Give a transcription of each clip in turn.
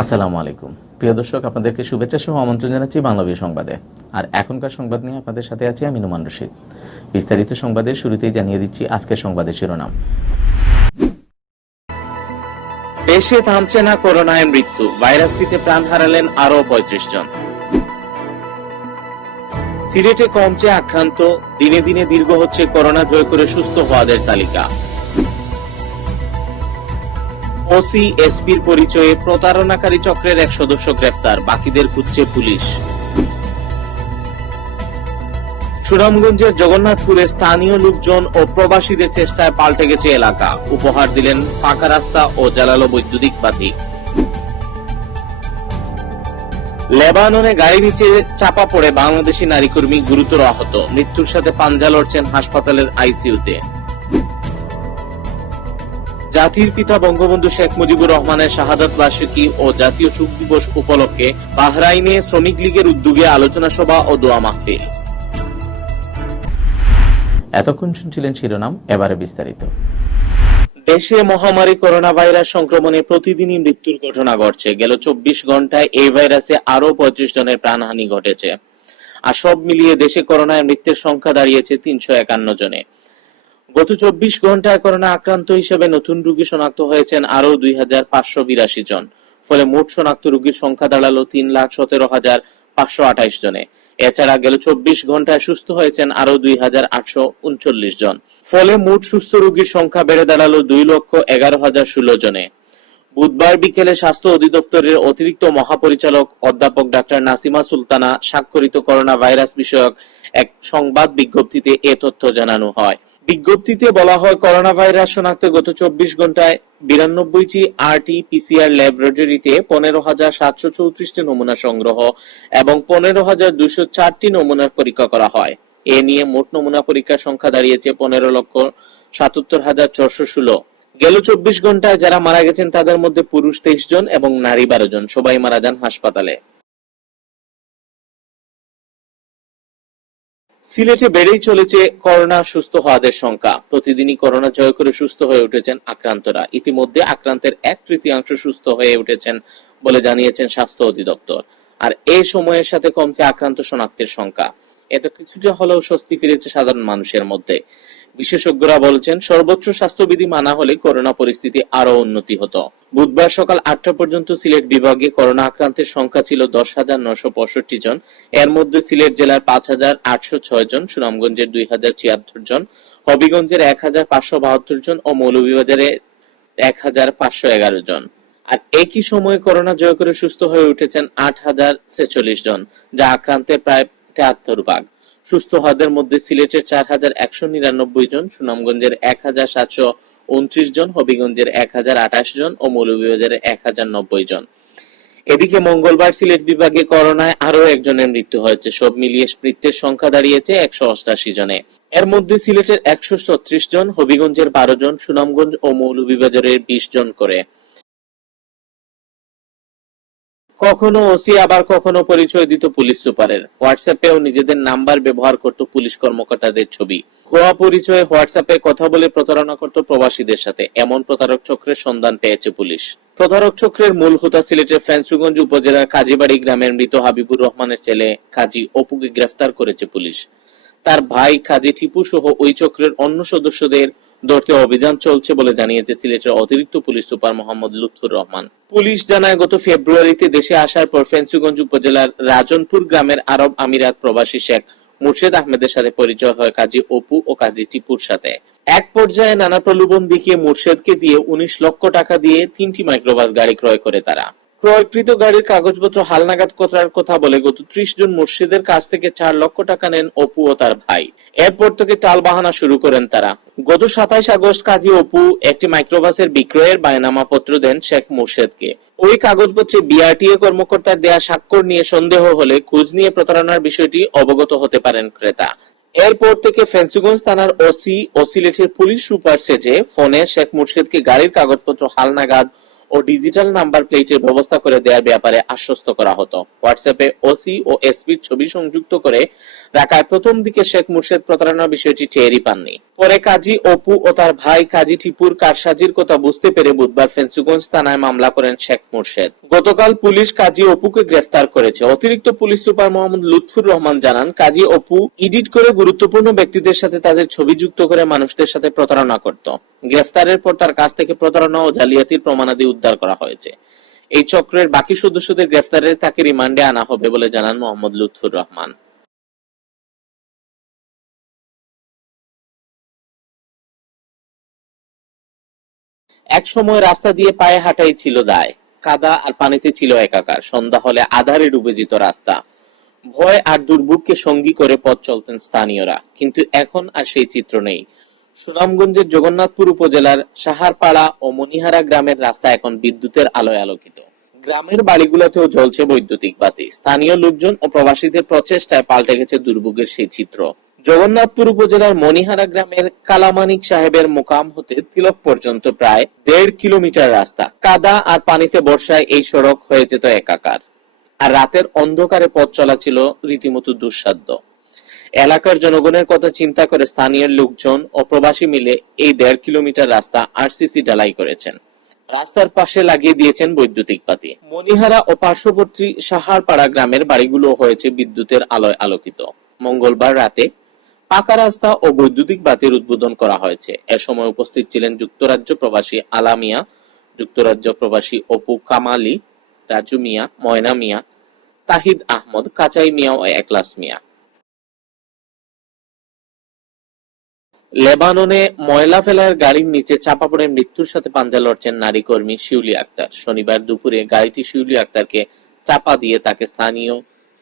আসসালামু আলাইকুম প্রিয় দর্শক, আপনাদেরকে শুভেচ্ছা সহ আমন্ত্রণ জানাচ্ছি বাংলাদেশ সংবাদে। আর এখনকার সংবাদ নিয়ে আপনাদের সাথে আছি আমি নুমান রশিদ। বিস্তারিত সংবাদের শুরুতেই জানিয়ে দিচ্ছি আজকের সংবাদের শিরোনাম। দেশে থামছে না করোনায় মৃত্যু, ভাইরাসটিতে প্রাণ হারালেন আরো 35 জন। সিলেটে কমছে আক্রান্ত, দিনে দিনে দীর্ঘ হচ্ছে করোনা জয় করে সুস্থ হওয়াদের তালিকা। ওসি এসপির পরিচয়ে প্রতারণাকারী চক্রের এক সদস্য গ্রেফতার, বাকিদের খুঁজছে পুলিশ। সুনামগঞ্জের জগন্নাথপুরে স্থানীয় লোকজন ও প্রবাসীদের চেষ্টায় পাল্টে গেছে এলাকা, উপহার দিলেন পাকা রাস্তা ও জ্বালালো বৈদ্যুতিক বাতি। লেবাননে গাড়ি নিচে চাপা পড়ে বাংলাদেশি নারী কর্মী গুরুতর আহত, মৃত্যুর সাথে পাঞ্জা লড়ছেন হাসপাতালের আইসিইউতে। জাতির পিতা বঙ্গবন্ধু শেখ মুজিবুর রহমানের শাহাদাত বার্ষিকী ও জাতীয় শোক দিবস উপলক্ষে বাহরাইনে শ্রমিক লীগের উদ্যোগে আলোচনা সভা ও দোয়া মাহফিল। এতক্ষণ শুনছিলেন শিরোনাম, এবারে বিস্তারিত। দেশে মহামারী করোনা ভাইরাস সংক্রমণে প্রতিদিনই মৃত্যুর ঘটনা ঘটছে। গেল 24 ঘন্টায় এই ভাইরাসে আরো 35 জনের প্রাণহানি ঘটেছে। আর সব মিলিয়ে দেশে করোনায় মৃত্যুর সংখ্যা দাঁড়িয়েছে 351 জনে। গত 24 ঘন্টায় করোনা আক্রান্ত হিসেবে নতুন রোগী শনাক্ত হয়েছেন আরো 2582 জন। ফলে মোট শনাক্ত রোগীর সংখ্যা দাঁড়ালো 3,17,528 জনে। এছাড়া গেল 24 ঘন্টায় সুস্থ হয়েছেন আরো 2,839 জন। ফলে মোট সুস্থ রোগীর সংখ্যা বেড়ে দাঁড়ালো 2,11,016 জনে। বুধবার বিকেলে স্বাস্থ্য অধিদপ্তরের অতিরিক্ত মহাপরিচালক অধ্যাপক ডাক্তার নাসিমা সুলতানা স্বাক্ষরিত করোনা ভাইরাস বিষয়ক এক সংবাদ বিজ্ঞপ্তিতে এ তথ্য জানানো হয়। বিজ্ঞপ্তিতে বলা হয়, করোনা ভাইরাস শনাক্তে গত 24 ঘন্টায় 92টি RT-PCR ল্যাবরেটরিতে 15,734টি নমুনা সংগ্রহ এবং 15,204টি নমুনার পরীক্ষা করা হয়। এ নিয়ে মোট নমুনা পরীক্ষার সংখ্যা দাঁড়িয়েছে 15,77,416। গেল 24 ঘন্টায় যারা মারা গেছেন তাদের মধ্যে পুরুষ 23 জন এবং নারী 12 জন। সবাই মারা যান হাসপাতালে। সিলেটে বেড়েই চলেছে করোনা সুস্থ হওয়াদের সংখ্যা। প্রতিদিনই করোনা জয় করে সুস্থ হয়ে উঠেছেন আক্রান্তরা। ইতিমধ্যে আক্রান্তের 1/3 সুস্থ হয়ে উঠেছেন বলে জানিয়েছেন স্বাস্থ্য অধিদপ্তর। আর এই সময়ের সাথে কমছে আক্রান্ত শনাক্তের সংখ্যা। এত কিছুটা হলেও স্বস্তি ফিরেছে সাধারণ মানুষের মধ্যে। বিশেষজ্ঞরা বলছেন, সর্বোচ্চ স্বাস্থ্যবিধি মানা হলে করোনা পরিস্থিতি আরো উন্নতি হতো। বুধবার সকাল 8টা পর্যন্ত সিলেট বিভাগে করোনা আক্রান্তের সংখ্যা ছিল 10,965 জন। এর মধ্যে সিলেট জেলার 5,806 জন, সুনামগঞ্জের 2,076 জন, হবিগঞ্জের 1,572 জন ও মৌলভীবাজারের 1,511 জন। আর একই সময়ে করোনা জয় করে সুস্থ হয়ে উঠেছেন 8,046 জন, যা আক্রান্তের প্রায় 73 ভাগ। সুস্থ হওয়াদের মধ্যে সিলেটের 4,199 জন, সুনামগঞ্জের 1,729 জন, হবিগঞ্জের 1,028 জন ও মৌলভীবাজারের 1,090 জন। এদিকে মঙ্গলবার সিলেট বিভাগে করোনায় আরো একজনের মৃত্যু হয়েছে। সব মিলিয়ে মৃতের সংখ্যা দাঁড়িয়েছে 188 জনে। এর মধ্যে সিলেটের 136 জন, হবিগঞ্জের 12 জন, সুনামগঞ্জ ও মৌলভীবাজারের 20 জন করে। কখনো ওসি আবার কখনো পরিচয় দিত পুলিশ সুপারের। হোয়াটসঅ্যাপেও নিজেদের নাম্বার ব্যবহার করত পুলিশ কর্মকর্তাদের ছবি। ভুয়া পরিচয়ে হোয়াটসঅ্যাপে কথা বলে প্রতারণা করত প্রবাসীদের সাথে। এমন প্রতারক চক্রের সন্ধান পেয়েছে পুলিশ। প্রতারক চক্রের মূল হোতা সিলেটের ফেঞ্চুগঞ্জ উপজেলার কাজীবাড়ি গ্রামের মৃত হাবিবুর রহমানের ছেলে কাজী অপুকে গ্রেফতার করেছে পুলিশ। তার ভাই কাজী টিপু সহ ওই চক্রের অন্য সদস্যদের ধরতে অভিযান চলছে বলে জানিয়েছে সিলেটের অতিরিক্ত police super Mohammad Lutfur Rahman. Police জানায়, গত ফেব্রুয়ারিতে দেশে আসার পর ফেঞ্চুগঞ্জ উপজেলার রাজনপুর গ্রামের আরব আমিরাত প্রবাসী শেখ মুর্শেদ আহমেদের সাথে পরিচয় হয় কাজী অপু ও কাজী টিপুর সাথে। এক পর্যায়ে নানা প্রলোভন দেখিয়ে মুর্শেদকে দিয়ে 19 লক্ষ টাকা দিয়ে 3টি মাইক্রোবাস গাড়ি ক্রয় করে তারা। ক্রয়কৃত গাড়ির কাগজপত্র হালনাগাদ করার কথা বলে গত 30 জুন মুর্শিদের কাছ থেকে 4 লক্ষ টাকা নেন অপু ও তার ভাই। এরপর থেকে টালবাহানা শুরু করেন তারা। গত 27 আগস্ট কাজী অপু একটি মাইক্রোবাসের বিক্রয়ের বায়নামাপত্র দেন শেখ মুর্শেদকে। ওই কাগজপত্রে বিআরটিএ কর্মকর্তার দেয়া স্বাক্ষর নিয়ে সন্দেহ হলে খোঁজ নিয়ে প্রতারণার বিষয়টি অবগত হতে পারেন ক্রেতা। এরপর থেকে ফেঞ্চুগঞ্জ থানার ওসি ও সিলেটের পুলিশ সুপার সেজে ফোনে শেখ মুর্শেদকে গাড়ির কাগজপত্র হালনাগাদ ও ডিজিটাল নাম্বার প্লেটের ব্যবস্থা করে দেওয়ার ব্যাপারে আশ্বস্ত করা হতো। হোয়াটসঅ্যাপে ওসি ও এসপির ছবি সংযুক্ত করে রাখায় প্রথম দিকে শেখ মুর্শেদ প্রতারণার বিষয়টি টেরই পাননি। পরে কাজী অপু ও তার ভাই কাজী টিপুর কারসাজির কথা বুঝতে পেরে বুধবার ফেঞ্চুগঞ্জ থানায় মামলা করেন শেখ মোরশেদ। গতকাল পুলিশ কাজী অপুকে গ্রেফতার করেছে। অতিরিক্ত পুলিশ সুপার মোহাম্মদ লুৎফুর রহমান জানান, কাজী অপু এডিট করে গুরুত্বপূর্ণ ব্যক্তিদের সাথে তাদের ছবি যুক্ত করে মানুষদের সাথে প্রতারণা করত। গ্রেফতারের পর তার কাছ থেকে প্রতারণা ও জালিয়াতির প্রমাণাদি উদ্ধার করা হয়েছে। এই চক্রের বাকি সদস্যদের গ্রেফতারে তাকে রিমান্ডে আনা হবে বলে জানান মোহাম্মদ লুৎফুর রহমান। এক সময় রাস্তা দিয়ে পায়ে হাঁটাই ছিল দায়, কাদা আর পানিতে ছিল একাকার। সন্ধ্যা হলে আঁধারে ডুবে যেত রাস্তা। ভয় আর দুর্ভোগকে সঙ্গী করে পথ চলতেন স্থানীয়রা। কিন্তু এখন আর সেই চিত্র নেই। সুনামগঞ্জের জগন্নাথপুর উপজেলার সাহারপাড়া ও মনিহারা গ্রামের রাস্তা এখন বিদ্যুতের আলোয় আলোকিত। গ্রামের বাড়িগুলোতেও জ্বলছে বৈদ্যুতিক বাতি। স্থানীয় লোকজন ও প্রবাসীদের প্রচেষ্টায় পাল্টে গেছে দুর্ভোগের সেই চিত্র। জগন্নাথপুর উপজেলার মনিহারা গ্রামের কালামানিক সাহেবের মোকাম হতে তিলক পর্যন্ত প্রায় 1.5 কিলোমিটার রাস্তা। কাদা আর পানিতে বর্ষায় এই সড়ক হয়ে যেত একাকার। আর রাতের অন্ধকারে পথ চলা ছিল রীতিমতো দুঃসাধ্য। এলাকার জনগণের কথা চিন্তা করে স্থানীয় লোকজন ও প্রবাসী মিলে এই 1.5 কিলোমিটার রাস্তা আরসিসি ঢালাই করেছেন। রাস্তার পাশে লাগিয়ে দিয়েছেন বৈদ্যুতিক বাতি। মনিহারা ও পার্শ্ববর্তী সাহারপাড়া গ্রামের বাড়িগুলো হয়েছে বিদ্যুতের আলোয় আলোকিত। মঙ্গলবার রাতে পাকা রাস্তা ও বৈদ্যুতিক বাতির উদ্বোধন করা হয়েছে। এ সময় উপস্থিত ছিলেন যুক্তরাজ্য প্রবাসী আলা মিয়া, যুক্তরাজ্য প্রবাসী অপু কামালি, রাজু মিয়া, ময়না মিয়া, তাহিদ আহমদ, কাচাই মিয়া ও একলাস মিয়া। লেবাননে ময়লা ফেলার গাড়ির নিচে চাপা পড়ে মৃত্যুর সাথে পাঞ্জা লড়ছেন নারী কর্মী শিউলি আক্তার। শনিবার দুপুরে গাড়িটি শিউলি আক্তারকে চাপা দিয়ে তাকে স্থানীয়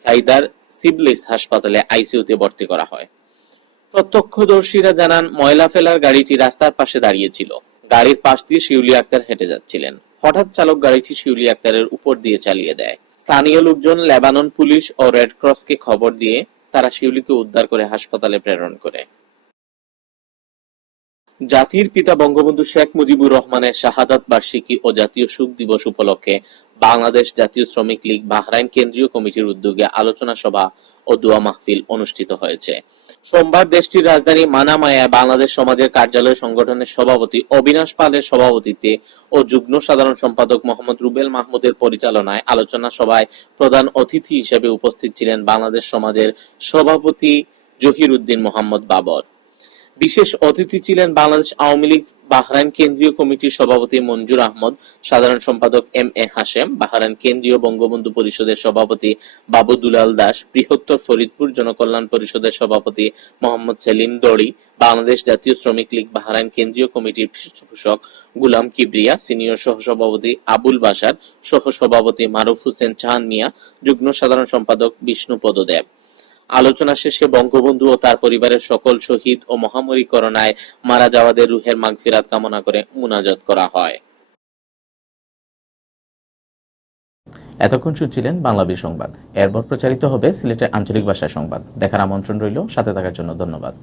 সাইদার সিবলিস হাসপাতালে আইসিইউতে ভর্তি করা হয়। প্রত্যক্ষদর্শীরা জানান, ময়লা ফেলার গাড়িটি রাস্তার পাশে দাঁড়িয়েছিল। গাড়ির পাশ দিয়ে শিউলি আক্তার হেঁটে যাচ্ছিলেন। হঠাৎ চালক গাড়িটি শিউলি আক্তারের উপর দিয়ে চালিয়ে দেয়। স্থানীয় লোকজন লেবানন পুলিশ ও রেড ক্রসকে খবর দিয়ে তারা শিউলিকে উদ্ধার করে হাসপাতালে প্রেরণ করে। জাতির পিতা বঙ্গবন্ধু শেখ মুজিবুর রহমানের শাহাদাত বার্ষিকী ও জাতীয় শোক দিবস উপলক্ষে বাংলাদেশ জাতীয় শ্রমিক লীগ বাহরাইন কেন্দ্রীয় কমিটির উদ্যোগে আলোচনা সভা ও দোয়া মাহফিল অনুষ্ঠিত হয়েছে। সোমবার দেশটির রাজধানী মানামায় বাংলাদেশ সমাজের কার্যালয় সংগঠনের সভাপতি অবিনাশ পালের সভাপতিত্বে ও যুগ্ম সাধারণ সম্পাদক মোহাম্মদ রুবেল মাহমুদের পরিচালনায় আলোচনা সভায় প্রধান অতিথি হিসেবে উপস্থিত ছিলেন বাংলাদেশ সমাজের সভাপতি জহির উদ্দিন মোহাম্মদ বাবর। বিশেষ অতিথি ছিলেন বাংলাদেশ আওয়ামী লীগ বাহরাইন কেন্দ্রীয় কমিটির সভাপতি মঞ্জুর আহমদ, সাধারণ সম্পাদক এম.এ. হাশেম, বাহরাইন কেন্দ্রীয় বঙ্গবন্ধু পরিষদের সভাপতি বাবু দুলাল দাস, বৃহত্তর ফরিদপুর জনকল্যাণ পরিষদের সভাপতি মোহাম্মদ সেলিম দড়ি, বাংলাদেশ জাতীয় শ্রমিক লীগ বাহরাইন কেন্দ্রীয় কমিটির পৃষ্ঠপোষক গুলাম কিবরিয়া, সিনিয়র সহসভাপতি আবুল বাশার, সহসভাপতি মারুফ হোসেন চাহান মিয়া, যুগ্ম সাধারণ সম্পাদক বিষ্ণুপদ দেব। আলোচনা শেষে বঙ্গবন্ধু ও তার পরিবারের সকল শহীদ ও মহামরীকরণায় মারা যাওয়াদের রুহের মাগফিরাত কামনা করে মুনাজাত করা হয়। এতক্ষণ শুনছিলেন বাংলাদেশ সংবাদ। এরপর প্রচারিত হবে সিলেটের আঞ্চলিক ভাষায় সংবাদ। দেখার আমন্ত্রণ রইল। সাথে থাকার জন্য ধন্যবাদ।